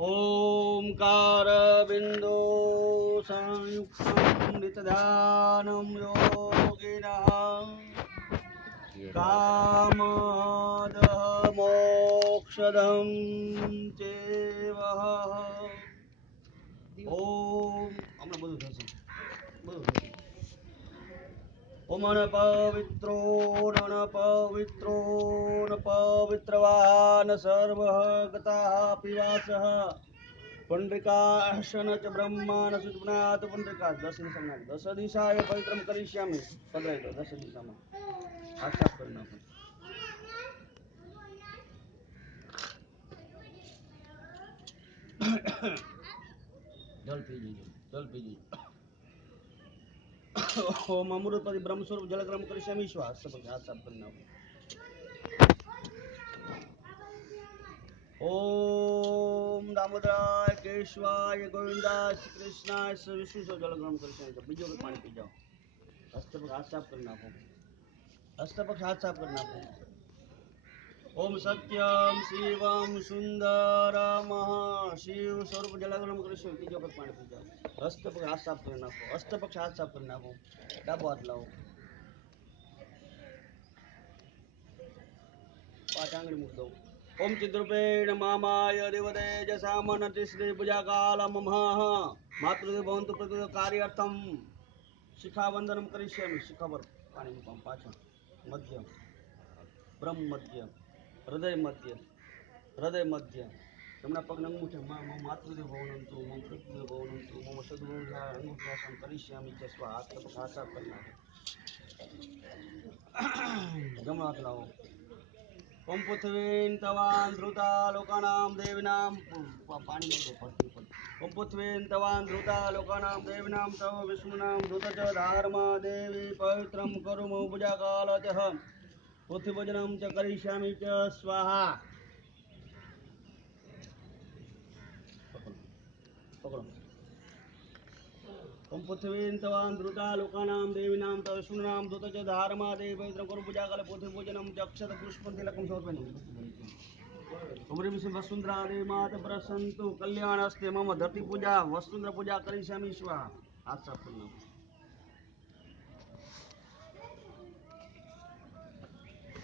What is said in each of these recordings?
ओंकार बिंदु संयुक्तं नितध्यानं योगिनः कामदः मोक्षदं चेव ओम हमने બધું થશે ओम न पवित्रो न पवित्रो न पवित्रवान् सर्वः गताः पिवासः पुंडरीकाशन च ब्रह्माण सुजनाथ पुंडरीका दस दिशाय पवित्रम करिष्यामि पधराई दो 10 दिशाમાં હાથ સાફ કરી નાખો જલ પી લીજો ओम अमृतपति ब्रह्म स्वरूप जलग्रम करिष्यामि श्वास सब हाथ साफ કરી નાખો ओम दामोदराय केशवाय गोविंदाय श्री कृष्णाय श्री विष्णु से जलग्रहण करिष्यामि बीजो के पानी पी जाओ हस्तपग हाथ साफ કરી નાખો हस्तपग हाथ साफ કરી નાખो ओम सत्यम शिवम सुंदरम शिव स्वरूप जलग्रहण करिष्यामि बीजो के पानी पी जाओ हस्तपग हाथ साफ કરી નાખો हस्तपग हाथ साफ કરી નાખો ડાબો હાથ લાવો पांच आंगળી મૂક દો ओम चिद्रूपेण मामाय देवतेजसामनति श्री पूजाकालम ममः मातृदेव भवन्तु प्रति कार्यार्थम शिखावंदनम करिष्यामि शिखावर पाणी मुकाम पाछा मध्य ब्रह्म मध्य हृदय मध्य जमना पग अंगूठे मम मातृदेव भवन्तु मम प्रतिदेव भवन्तु मम सद्गुणा अंगूठासन करिष्यामि च स्वा आत्मपखासा करना जमना हाथ लाओ ओम पृथ्वीं तवान् ध्रुता लोकानां देवीनां पाणी में दो पृथ्वी पर ओम पृथ्वीं तवान् ध्रुता लोकानां देवीनां तव विष्णुनां ध्रुत च धार्मा देवी पवित्रं करुम पूजाकालतः पृथ्वीभोजनं च करिष्यामि च स्वाहा पकड़ो ओम पृथ्वीं तवान् ध्रुता लोकानां देवीनां तव विष्णुनां ध्रुत च धार्मा देवी पवित्रं करुम पूजाकाले पृथ्वीभोजनं च अक्षत पुष्पं तिलकं समर्पयामि उमरी विष्णु वसुंधरा देवी मात प्रसन्तु कल्याण अस्ते मम धरती पूजा वसुंधरा पूजा करिष्यामि स्वाहा हाथ साफ करना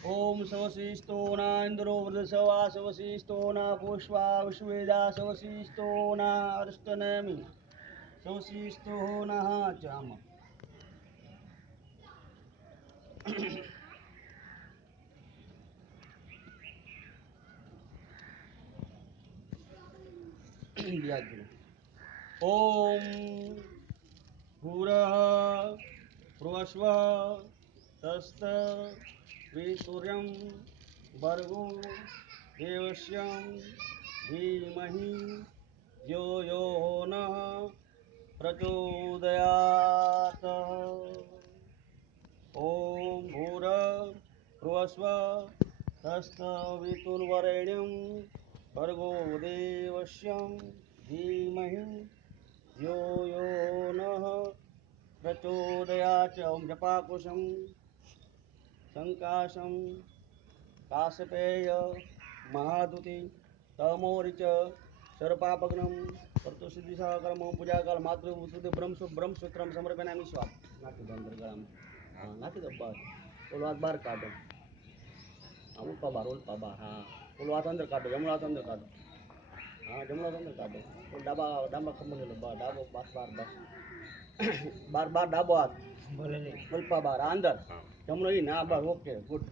ओम सवसिष्ठो न इंद्रो वृषवा सवसिष्ठो न पुष्पा विश्वेदा सवसिष्ठो न अर्ष्टनेमि सवसिष्ठो नः चाम ओम भूरः भुवस्वः तस्त सूर्यं भर्गो देवस्य धीमहि यो यो नः प्रचोदयात् ओम भूर्भुवस्वः तस्तवितुर्वरेण्यं भर्गो देवस्य धीमहि यो यो नः प्रचोदयात् ओम जपाकुशं संकाशं काशपेय महादुति तमोरिच सर्पापग्नं कर्तुसिद्धिसाकरम पूजाकाल मातृभूतुते ब्रह्मसूत्रम समर्पयामि स्वाहा नाखी दो अंदर गळाમાં हाँ नाखी दो बस ઓલો હાથ બહાર કાઢો हाँ उल्पा बार हाँ ઓલો હાથ અંદર કાઢો જમણો હાથ અંદર કાઢો हाँ जमणो हाथ અંદર કાઢો ઓલો ડાબા ડાબા ખંભો લો બસ ડાબો બસ બાર ડાબો હાથ ઉલ્પા બાર અંદર જમણો ઈ ના બસ ઓકે ગુડ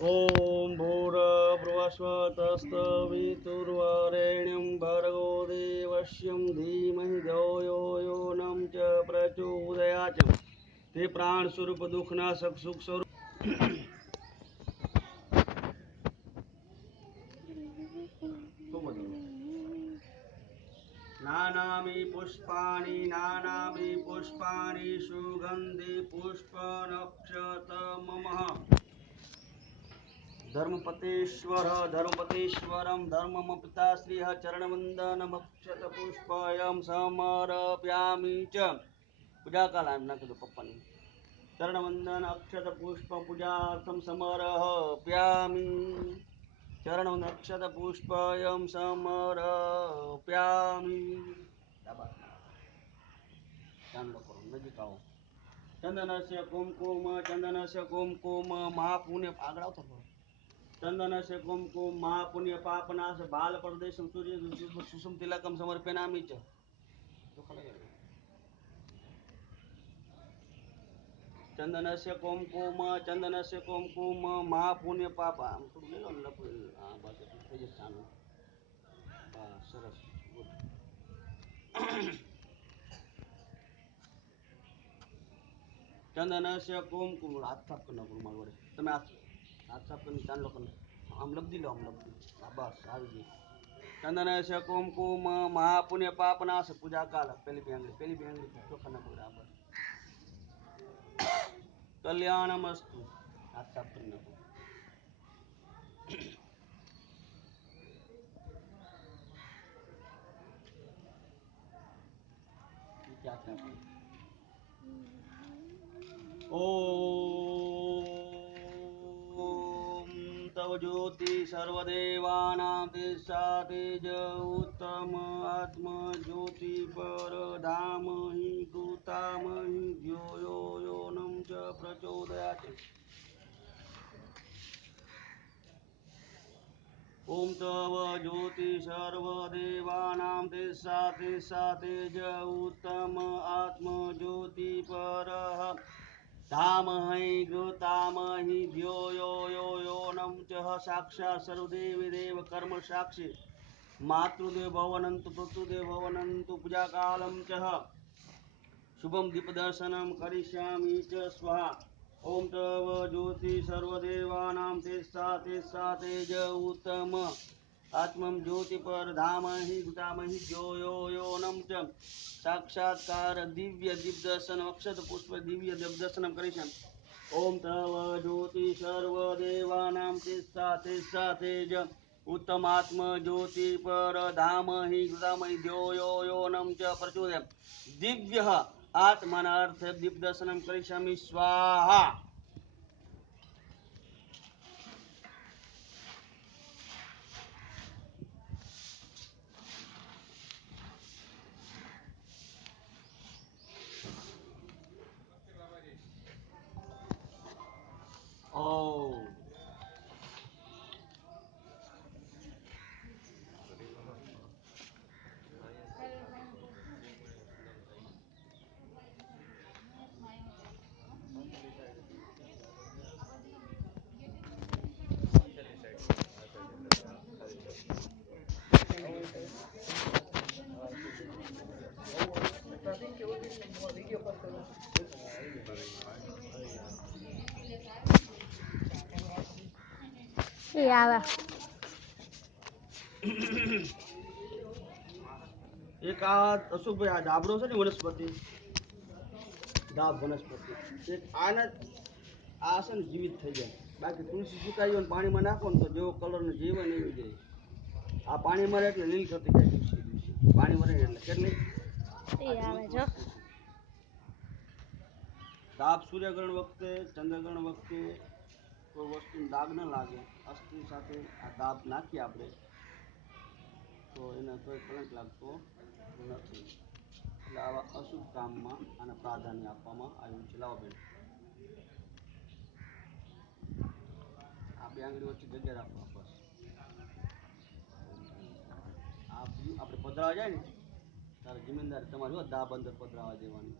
ओम भूर्भुवस्वतस्तवितुर्वरेण्यं भर्गो देवस्य धीमहि धियो यो नं च प्रचोदयात् ते प्राण स्वरूप दुःखनाशक सुख स्वरूप नानामि पुष्पाणि सुगंधि पुष्पनक्षत ममः धर्मपतेश्वरं धर्मम पिताश्रीः चरणवंदनमक्षत पुष्पयं समर्पयामि च पूजाकाल न करो पप्पानी चरणवंदन अक्षत पुष्प पूजार्थं समर्पयामि ચરણ નક્ષત પુષ્પયમ સમર્પ્યામિ. ચાંદલો કરો, નજીક આવો. ચંદનસ્ય કુમકુમ ચંદનસ્ય કુમકુમ મહાપુણ્ય આગળ આવતો થોડો. ચંદનસ્ય કુમકુમ મહાપુણ્ય પાપનાશ બાલ પ્રદેશમ સૂર્ય સુષુમ તિલકમ સમર્પયામિ ચ. ચંદનસ્ય કુમકુમ મહાપુણ્ય પાપ. આમ થોડું લઈ લો ને લપડી. હા બસ એટલું થઈ જશે ચાલુ. હા સરસ, ગુડ. ચંદનસ્ય કુમકુમ હાથ સાફ કરી નાખો રૂમાલ વડે. તમે હાથ સાફ કરીને ચાંદલો કરી આમ લપદી લો, આમ લપદી. હા બસ આવી ગઈ. ચંદનસ્ય કુમકુમ મહાપુણ્ય પાપનાશ પૂજા કાલ. પેલી બે આંગળી ચોખા ના બગડા. બસ કલ્યાણમસ્તુ. હાથ સાફ કરી નાખો. ઓમ તવ જ્યોતિ સર્વદેવાનાં તેજા તેજ ઉત્તમ આત્મ જ્યોતિ પર ધામહિ કૃતામહિ ધ્યો યોનમ ચ પ્રચોદયાત. ઓમ તવ જ્યોતિ સર્વદેવાનાં તેજા તેજ ઉત્તમ આત્મ જ્યોતિ પર ધામહિ ઘૃતામહિ ધ્યો યોનમ ચ સાક્ષાત સર્વદેવી દેવ કર્મ સાક્ષી માતૃદેવ ભવનંતુ પૃથુદેવ ભવનંતુ પૂજા કાલમ ચ શુભમ દીપદર્શનમ કરિષ્યામિ ચ સ્વાહા. ઓમ તવ જ્યોતિ સર્વદેવાનાં તેજા તેજ ઉત્તમ આત્મમ જ્યોતિ પર ધામહિ ઘૃતામહિ ધ્યો યોનમ ચ સાક્ષાત્કાર દિવ્ય દીપદર્શન અક્ષત પુષ્પ દિવ્ય દીપદર્શનમ કરિષ્યામિ. ઓમ તવ જ્યોતિ સર્વદેવાનાં તેજા તેજ ઉત્તમાત્મ જ્યોતિ પર ધામહિ ઘૃતામહિ ધ્યો યોનમ ચ પ્રચોદયાત. દિવ્ય આત્મનાર્થ દીપદર્શનમ કરિષ્યામિ સ્વાહા. ઓ એ આવે. એક આ અશોકભાઈ આ ડાબરો છે ને વનસ્પતિ, ડાબ વનસ્પતિ, એક આને આ છે ને જીવિત થઈ જાય. બાકી તુલસી સુકાઈ જાય ને પાણીમાં નાખો ને તો જેવો કલર ને જીવે ને એવી જાય. આ પાણીમાં રહે એટલે લીલ થતી જાય દિવસે દિવસે. પાણીમાં રહે એટલે કેટલી એ આવે જો. તાપ સૂર્યગ્રહણ વખતે ચંદ્રગ્રહણ વખતે કોઈ વસ્તુ દાગ ન લાગે. અસ્થિ સાથે આ દાબ નાખીએ આપણે તો એને કોઈ કરંટ લાગતો નથી. એટલે આવા અશુભ કામમાં આને પ્રાધાન્ય આપવામાં આવ્યું છે. લાવો બેન, આ બે આંગળી વચ્ચે જગ્યા રાખો. બસ આ આપણે પધરાવા જાય ને તારે જમીનદાર તમારી હોય દાબ અંદર પધરાવા દેવાની.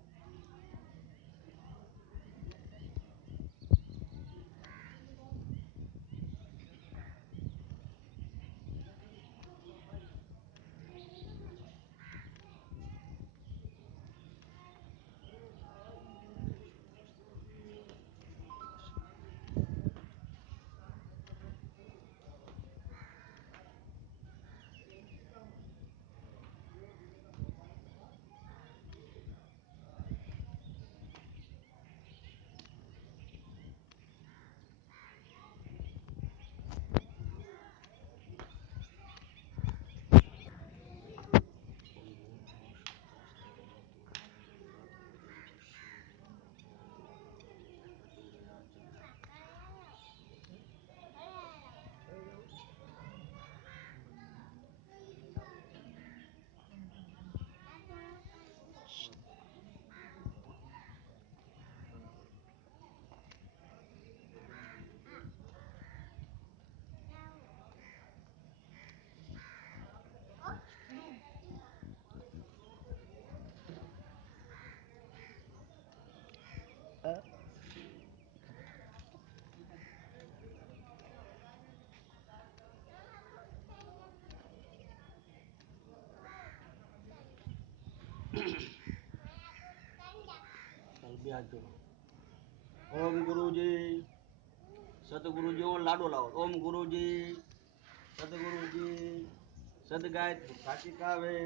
ओम गुरुजी सतगुरुजी ओम लाडो लाओ ओम गुरुजी सतगुरुजी सद गायत्री साची कावे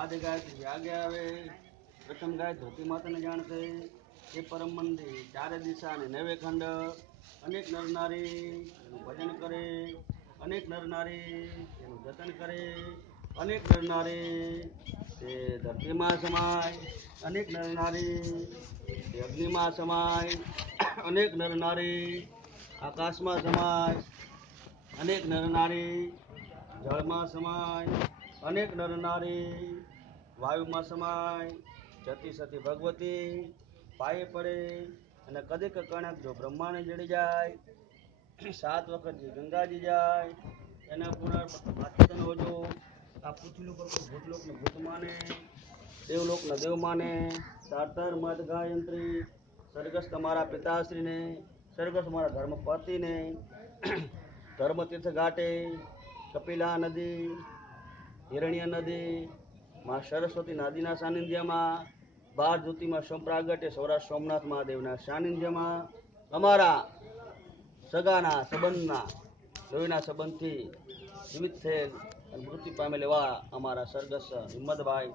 आदि गायत्री आगे आवे प्रथम गाय ધરતી માતાને જાણશે એ પરમ મંદિર ચારે દિશા અને 9 ખંડ અનેક નર નારી એનું ભજન કરે અનેક નર નારી એનું જતન કરે અનેક નર નારી તે ધરતીમાં સમાય અનેક નર નારી તે અગ્નિમાં સમાય અનેક નર નારી આકાશમાં સમાય અનેક નર નારી જળમાં સમાય અનેક નર નારી વાયુમાં સમાય જતી સતી ભગવતી પાયે પડે અને કદીક કણક જો બ્રહ્માને જડી જાય 7 વખત જે ગંગાજી જાય એના પુનર્માતન હોજો આ પૃથ્વીલોક પર ભૂતલોકને ભૂત માને દેવલોકને દેવ માને સાતર મત ગાયંત્રી સ્વર્ગસ્થ તમારા પિતાશ્રીને સ્વર્ગસ્થ મારા ધર્મપતિને ધર્મતીર્થ ઘાટે કપિલા નદી હિરણ્ય નદી માં સરસ્વતી નદીના સાનિધ્યમાં 12 જ્યોતિમાં સંપ્રાગટ્ય સૌરાષ્ટ્ર સોમનાથ મહાદેવના સાનિધ્યમાં અમારા સગાના સંબંધના લોહીના સંબંધથી જીવિત થયેલ અને મૃત્યુ પામેલ એવા અમારા સરગસ હિંમતભાઈ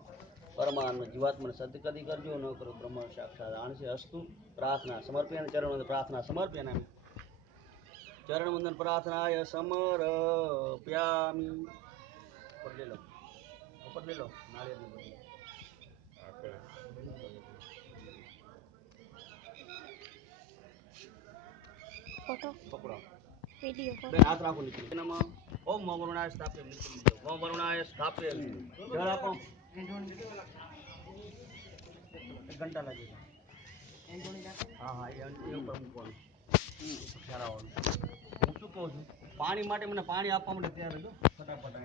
પરમાત્મા જીવાત્માને સદગતિ કરજો ન કરો બ્રહ્મ સાક્ષાત આણસે અસ્તુ પ્રાર્થના સમર્પ્યામિ ચરણ વંદન પ્રાર્થના સમર્પ્યામિ ચરણ વંદન પ્રાર્થનાય સમર્પ્યામિ ઉપર લઈ લો નાળિયેરની બધી ફોટો પકડો વિડિયો ફોટો બેન હાથ રાખો નીચે નમઃ ઓમ વરુણાય સ્થાપ્ય ઓમ વરુણાય સ્થાપ્ય જળ આપો એક ઘંટા લાગે હા હા એ ઉપર મૂકવાનું ઠરાવવાનું હું શું કહું છું પાણી માટે મને પાણી આપવા માટે તૈયાર રહેજો ફટાફટ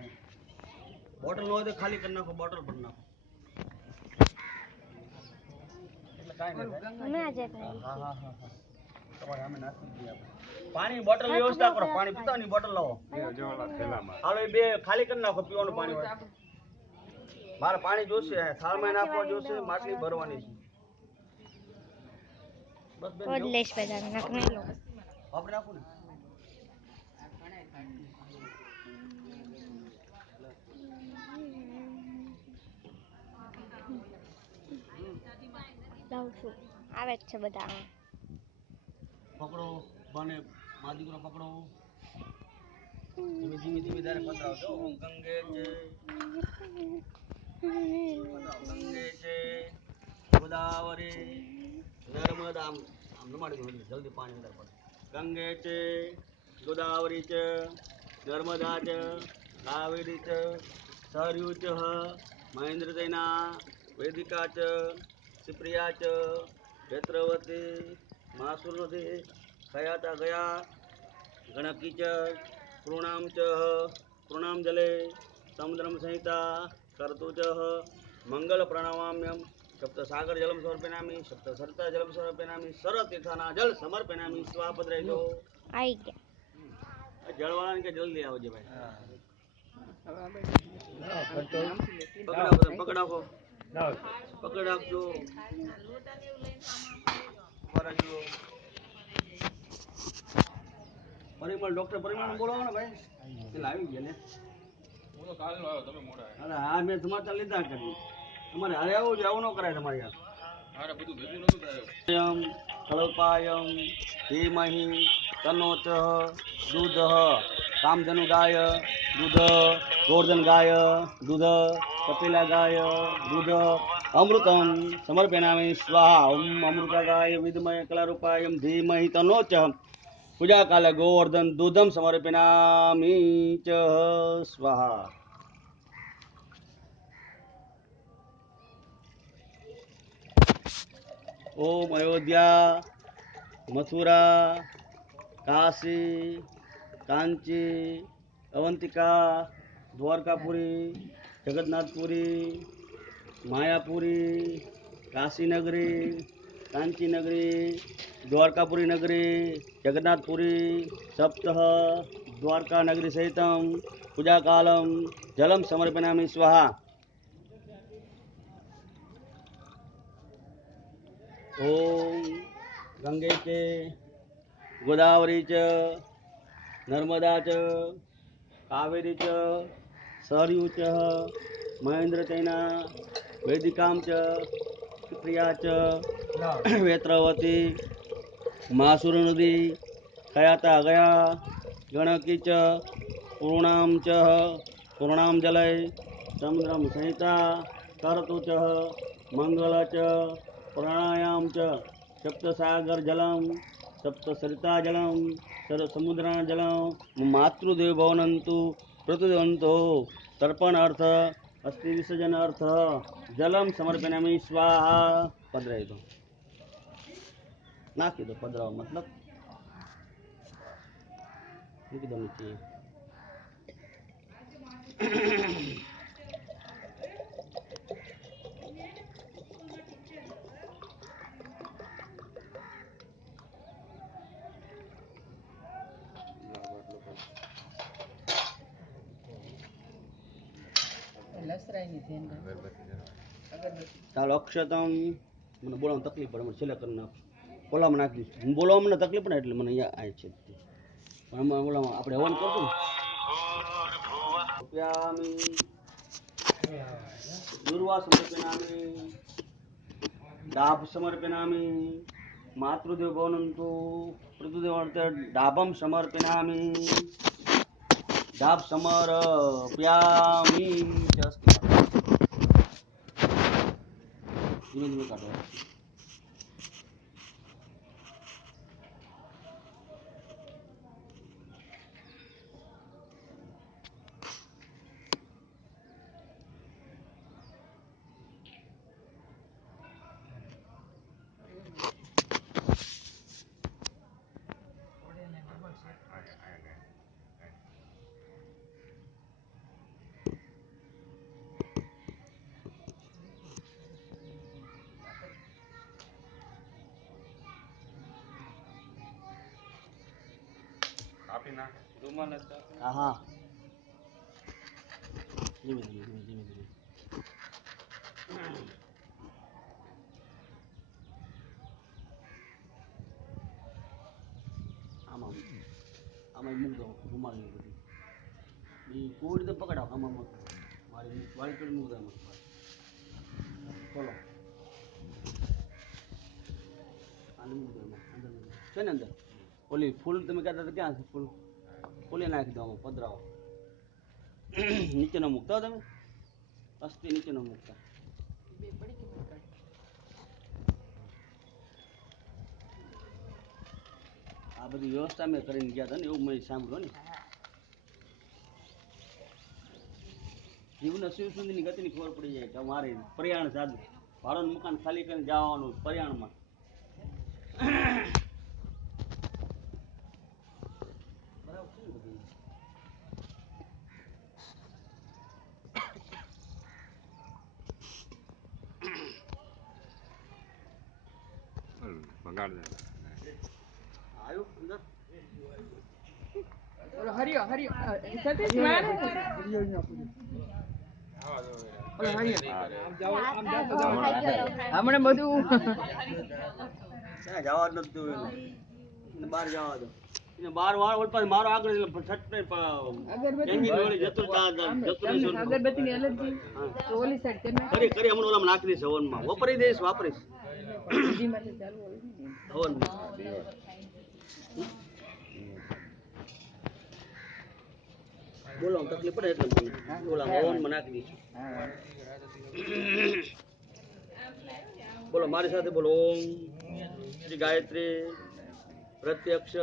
બોટલ ન હોય તો ખાલી કરી નાખો બોટલ ભરી નાખો એટલે કાંઈ ના થાય હમણાં જ એક હા હા હા હા તમારે અમે નાખી દઈએ આપણે પાણીની બોટલ વ્યવસ્થા કરો પાણી પીતાની બોટલ લાવો હાલો એ બે ખાલી કરી નાખો પીવાનું પાણી હોય મારે પાણી જોશે થાળમાં નાખવા જોશે માટલી ભરવાની છે બસ બેન ઓડલેશ બધાને નાખી લો આપણે નાખું ને લાવું છું આવે જ છે બધા પકડો બને મા દીકરો પકડો ધીમે ધીમે ધીમે તારે પકડાવજો ઓમ ગંગે છે ગંગે છે ગોદાવરી નર્મદા આમ નમાડી દો જલ્દી પાણી અંદર પડે ગંગે છે ગોદાવરી છે નર્મદા છે કાવેરી છે સરયુ છે મહેન્દ્રદેના વેદિકા છે સિપ્રિયા છે ક્ષેત્રવતી માસુર નદી ખયાતા ગયા ગણકી ચ પૂર્ણામ જલે સમુદ્રમ સંહિતા કર્તુ ચ મંગલ પ્રણવામ્યમ સપ્ત સાગર જલમ સમર્પયામિ સપ્ત સરતા જલમ સમર્પયામિ સરતીર્થના જલ સમર્પયામિ સ્વાપદ રહેજો આવી ગયા જળવાળાને કે જલ્દી આવજે ભાઈ પકડ નાખો પકડ નાખજો પરિમળ ડોક્ટર પરિમળ બોલાવો ને ભાઈ પેલા આવી ગયા ને હું તો કાલે આવ્યો તમે મોડા અરે હા મેં સમાચાર લીધા કરી તમારે હારે આવું છે આવું ન કરાય તમારે યાર મારે બધું ભેગું નતું થાય કલ્પાયમ ધીમહિ તનોચ દૂધ કામધનુ ગાય દૂધ ગોર્ધન ગાય દૂધ કપિલા ગાય દૂધ અમૃતમ સમર્પયામિ સ્વાહા ઓમ અમૃતગાય વિદ્મહે કલારૂપાયમ ધીમહિ તનોચ પૂજા કાલે ગોવર્ધન દૂધમ સમર્પયામિ ચ સ્વાહા ओम अयोध्या मथुरा काशी कांची अवंतिका द्वारकापुरी जगन्नाथपुरी मायापुरी काशी नगरी कांची नगरी द्वारकापुरी नगरी जगन्नाथपुरी सप्तः द्वारका नगरी सहितं पूजा कालम जलम समर्पयामि स्वाहा ઓમ ગંગે કે गोदावरी च नर्मदा च कावेरी च सरयू च महेन्द्रतेना वेदिकां च सुप्रिया च वेत्रवती मासुर नदी कयाता गया गणकी च पूर्णां जलय समुद्रम सहिता करतु च मंगल च प्राणायाम च सप्तसागर जलम सप्तसरिता जलम समुद्र जलम मातृदेव भवनंतु पृथ्वीवंतो तर्पण अर्थ अस्थि विसर्जन अर्थ जलम समर्पयामि स्वाहा पधराई दो नाखी दो पधराओ मतलब મૂકી દો નીચે ચાલો અક્ષતમ મને બોલવામાં તકલીફ પડે મને છેલ્લે કરી નાખું બોલામાં નાખી દઈશું હું બોલવામાં મને તકલીફ પડે એટલે મને અહીંયા આ છે પણ આમાં બોલામાં આપણે હવન કરશું ને દુર્વા સમર્પયામિ डाभ समर्पयामि मातृदेव भवनन्तु पृथ्वीदेवार्थ डाभं समर्पयामि डाभ समर्पयामि धीमे धीमे काटो हाँ धीमे धीमे धीमे धीमे धीमे આમાં આમાં મૂક દો રૂમાલની બધી એ કોડ તો પકડાવ આમાં મારી વાળી કરી મૂક દો આમાં ખોલો આને મૂક દો એમાં અંદર છે ને અંદર ઓલી ફૂલ તમે કહેતા હતા ક્યાં છે ફૂલ ફૂલે નાખી દો આમાં પધરાવો નીચે ન મૂકતા તમે અસ્થિ નીચે ન મૂકતા આ બધી વ્યવસ્થા મેં કરીને ગયા હતા ને એવું મેં સાંભળ્યું ને જીવને શિવ સુધીની ગતિની ખબર પડી જાય કે મારે પ્રયાણ સાદું ભાડોનું મકાન ખાલી કરીને જવાનું પ્રયાણમાં બરાબર છે ને બધું આવ્યું અંદર હરિયો સતીશ મારે હમણાં બધું ત્યાં જવા જ નથી એને બહાર જવા દો એને બાર વાળ ઓળપાસ મારો આગળ અગરબત્તી ની એલર્જી તો ઓલી સાઈડ કરી કરી હમણાં ઓલામાં નાખી દઈશ હવનમાં વાપરી દઈશ વાપરીશ હવનમાં બોલો તકલીફ પડે એટલે ઓલા હવનમાં નાખી દઈશું બોલો મારી સાથે બોલો ઓમ શ્રી ગાયત્રી પ્રત્યક્ષ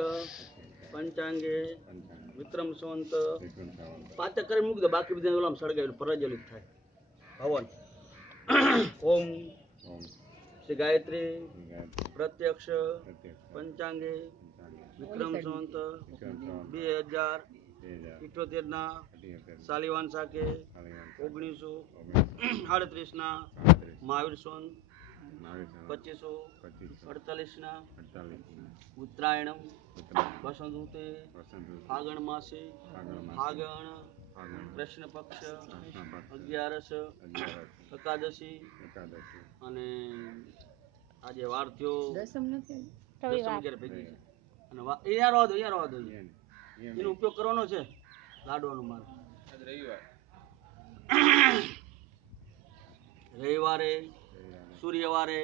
પંચાંગે વિક્રમ સંવંત પાચક કરી મૂકી દો બાકી બધા ઓલામાં સળગાવેલું પ્રજ્વલિત થાય હવન ઓમ શ્રી ગાયત્રી પ્રત્યક્ષ પંચાંગે વિક્રમ સંવંત 2078 ના સાલિવાન શાકે 1938 ના મહાવીર સંવંત 2548 ના ઉત્તરાયણમ વસંત ઋતે ફાગણ માસે ફાગણ કૃષ્ણ પક્ષ 11 એકાદશી અને આજે વાર થયો દસમ નથી દસમ રવિવાર. 11 ભેગી છે અને અહીંયા રહો દો એનો ઉપયોગ કરવાનો છે લાડવાનો માલ રવિવારે સૂર્યવારે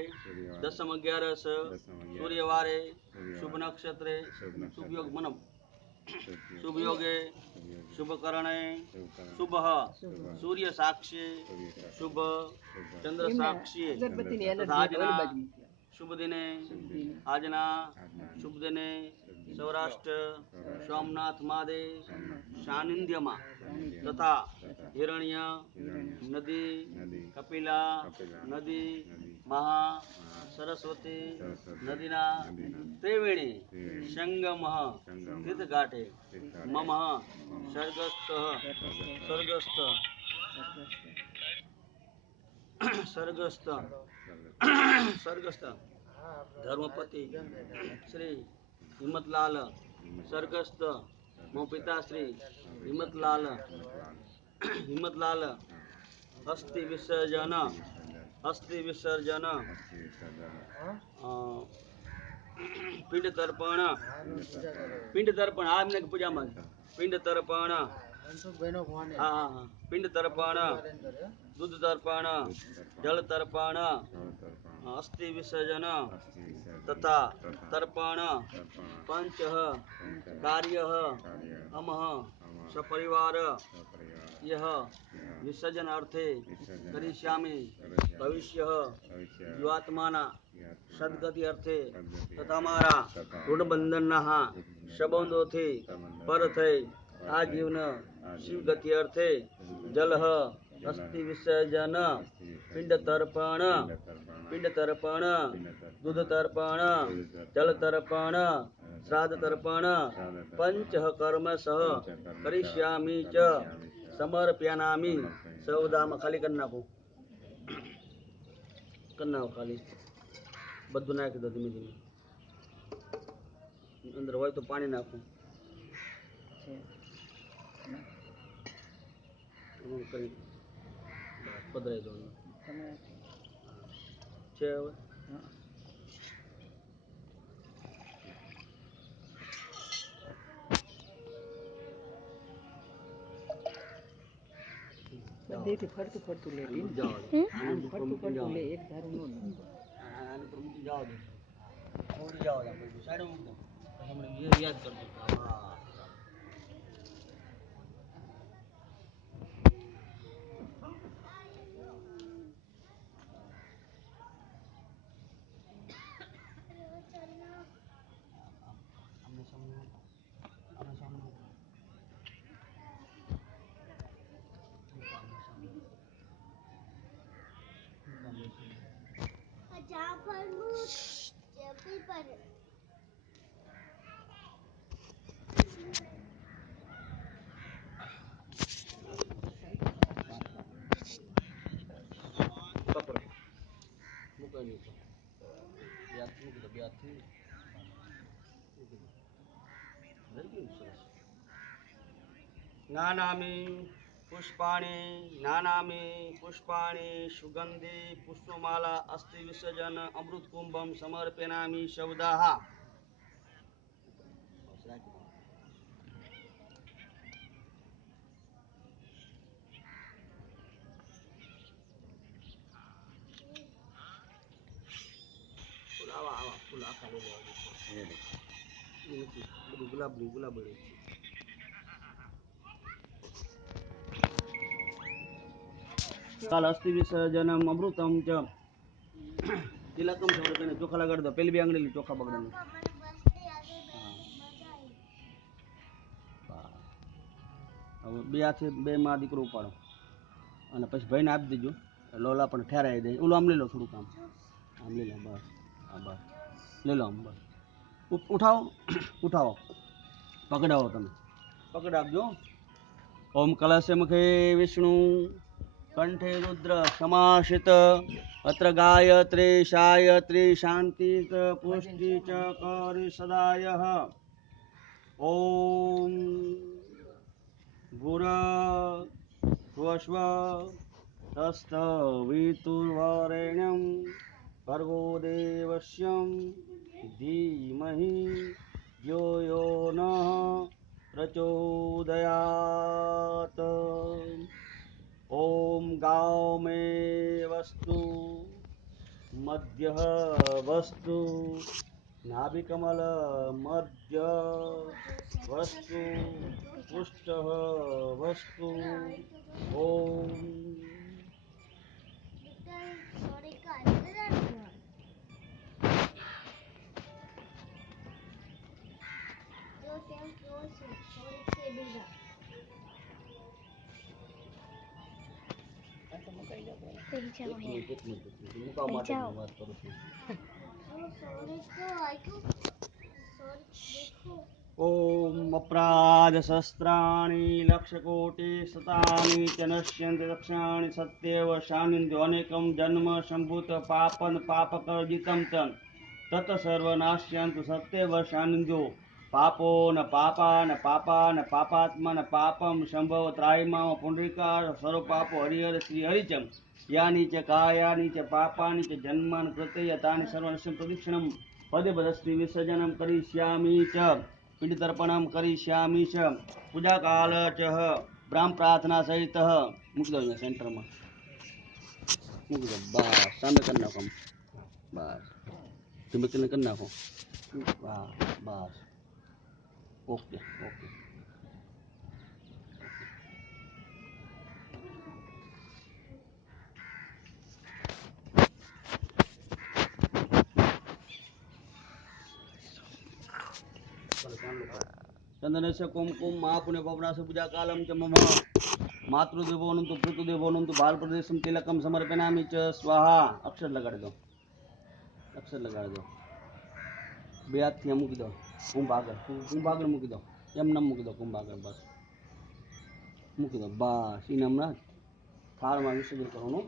દસમ 11 સૂર્યવારે શુભ નક્ષત્રે શુભ યોગ મનો શુભ યોગે શુભ કરણે શુભ સૂર્ય સાક્ષી શુભ ચંદ્ર સાક્ષી અગરબત્તીની એલર્જી તથા એટલે ઓલી આજના બાજુ મૂકી શુભ દિને આજના શુભ દિને સૌરાષ્ટ્ર સોમનાથ મહાદેવ સાનિધ્યમાં તથા હિરણ્ય નદી કપિલા નદી મહા સરસ્વતી નદીના ત્રિવેણી સંગમ તીર્થઘાટે મમ સ્વર્ગસ્થ ધર્મપતિ શ્રી હિંમતલાલ સ્વર્ગસ્થ મો પિતાશ્રી હિંમતલાલ અસ્થિ વિસર્જન પિંડ તર્પણ આ એમને પૂજામાં પિંડ તર્પણ પિંડ તર્પણ દૂધ તર્પણ જળ તર્પણ અસ્થિ વિસર્જન તથા તર્પણ પંચ કાર્ય અમઃ સપરિવાર યહ વિસર્જન અર્થે કરિષ્યામિ ભવિષ્ય જીવાત્માના સદગતિ અર્થે તથા મારા ઋણબંધનના સંબંધોથી પર થઈ આ જીવન શિવગતિ અર્થે જલહ અસ્થિ વિસર્જન પિંડ તર્પણ દૂધ તર્પણ જલ તર્પણ શ્રાદ્ધ તર્પણ પંચ કર્મશ કરિષ્યામિ ચ સમર્પયામિ સૌદામાં ખાલી કરી નાખો ખાલી બધું નાખી દો ધીમે ધીમે અંદર હોય તો પાણી નાખો કરી પધરાઈ દો છે હવે બધેથી ફરતું ફરતું લે જાઓ આમ ફરતું લે એક ધારું નો લે આને તો મૂકી જાઓ દો થોડી જાઓ દો સાઈડ મૂકી દો હમણાં યાદ કરજો હા નાનામી પુષ્પાણી સુગંધી પુષ્પમાલા અસ્થિ વિસર્જન અમૃત કુંભમ સમર્પયામિ શબ્દાઃ ફૂલ આખા લઈ લેવા ગુલાબ કાલ અસ્થિ વિસર્જનમ અમૃતમ ચ તિલકમ સમર્પણ ચોખા લગાડી દો પેલી બે આંગળી ચોખા બગડે હવે બે હાથે બે માં દીકરો ઉપાડો અને પછી ભાઈને આપી દેજો લોલા પણ ઠેરાઈ દે ઓલું આમ લઈ લો થોડું કામ આમ લઈ લો બસ હા બસ લઈ લો આમ બસ ઉઠાવો પકડાવો તમે પકડાવજો ઓમ કલશ મુખે વિષ્ણુ કંઠે રુદ્ર સમાશ્રિત અત્ર ગાયત્રી શાયત્રી શાંતિ પુષ્ટિ ચ કરી સદાય ઓમ ભૂર સ્વ તસ્થ વિતુર્વરેણ્યમ भर्गो देवस्यं धीमहि धियो यो नः प्रचोदयात्। ॐ गाव मे वस्तु मध्यः वस्तु नाभिकमल मध्य वस्तु पृष्ठः वस्तु। ॐ બેસી જાઓ અહીંયા. એક મિનિટ મુકાવા માટે જાઓ. વાત કરું છું. ॐ अप्राज शस्त्राणि लक्षकोटि शतानि च नश्यन्ति रक्षाणि सत्येव शान्तिं अनेकं जन्म सम्भूत पापन पापकर्जितं च तत् सर्वनाश्यन्तु सत्येव शान्तिं पापो न पापात्मन पापं सम्भव त्रायमां पुण्डरीका सर्वपापो हरिहर श्रीहरिचं यानि च कायानि च पापानि च जन्मानि कृते तानि सर्वनश्यं प्रदक्षिणं पदे पदस्ति विसर्जनं करिष्यामि च पिंडतर्पणं करिष्यामि च पूजा काल च ब्राह्म प्रार्थना सहित मूकी दो सेंटर में मूकी दो बस सामने कर नाखो बस तुम्हें कर नाखो बस बस ओके ओके चंदनस्य कुमकुम महापुण्य पवनास पूजा कालम च मम मातृदेवोनंतु पितृदेवोनंतु बालप्रदेशम तिलकम समर्पयामि च स्वाहा। अक्षर लगा दो બે હાથથી મૂકી દો કુંભ આગળ મૂકી દો એમ નામ મૂકી દો કુંભ આગળ બસ મૂકી દો બસ એ નામના થાળમાં વિસર્જન કરવાનું.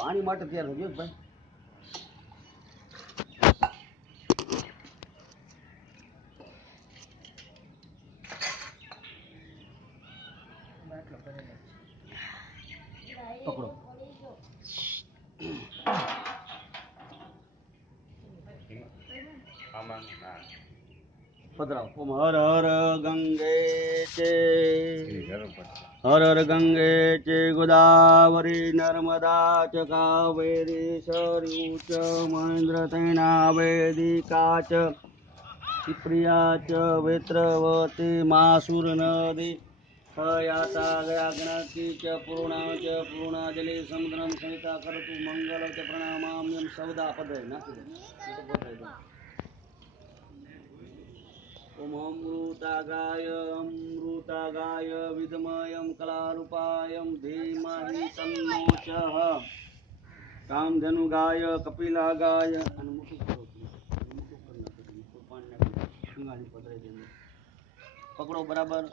પાણી માટે તૈયાર થજો ભાઈ. પકડો પધરાવો. ઓમ હર હર ગંગે ચે હર હર ગંગે ચે ગોદાવરી નર્મદા ચ કાવેરી સરયુ ચ મહેન્દ્ર તૈનાવેદિકા ચ પ્રિયા ચ વેત્રવતી માસુર નદી याता गया गणति च पूर्णा च पूर्णाजलि समुद्रं सहिता करतु मंगल च प्रणामाम्यं सौदा पदे नाखी दो ओम अमृतागाय विद्मयं कलारूपायं धीमहि तन्नो चः कामधेनुगाय कपिलागाय पकड़ो बराबर.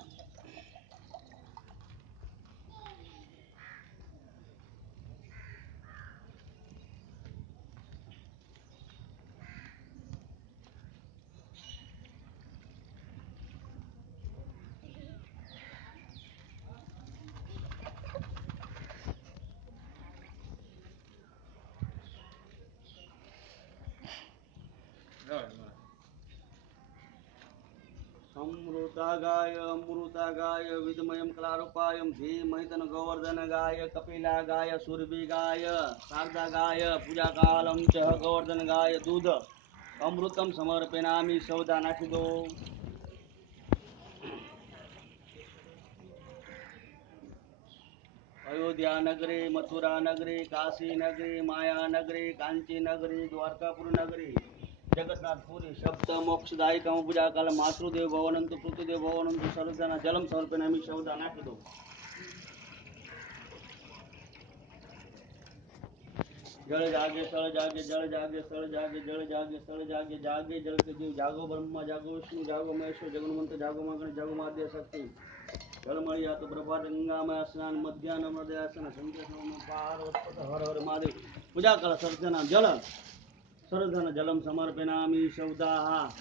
अमृतागाय विद्मयं कलारूपायं धीमहि तन्नो गोवर्धनगाय कपिलागाय सुरभिगाय शारदागाय पूजाकालं च गोवर्धनगाय दूध अमृतं समर्पयामि सौदा नाखी दो. अयोध्या नगरी मथुरा नगरी काशी नगरी माया नगरी कांची नगरी द्वारकापुर नगरी जगन्नाथपुरी शब्द मोक्षदायी कम पूजा काल मातृदेव भवनंतु पृथुदेव भवनंतु सर्वजना जलम समर्पयामि सौदा नाखी दो. જળ જાગે સ્થળ જાગે જળ જાગે સ્થળ જાગે જળ જાગે સ્થળ જાગે જાગે જળ કે જીવ જાગો બ્રહ્મા જાગો વિષ્ણુ જાગો મહેશ્વર જગન્મંત જાગો મગણ જાગો માધ્ય શક્તિ જળ મળ્યા તો પ્રભાત ગંગામય સ્નાન મધ્યાહન હૃદયાસન સંકેતન પાર્વત હર હર મહાદેવ પૂજા કર સર્જના જલ સર્જન જલમ સમર્પયામિ સૌદાહ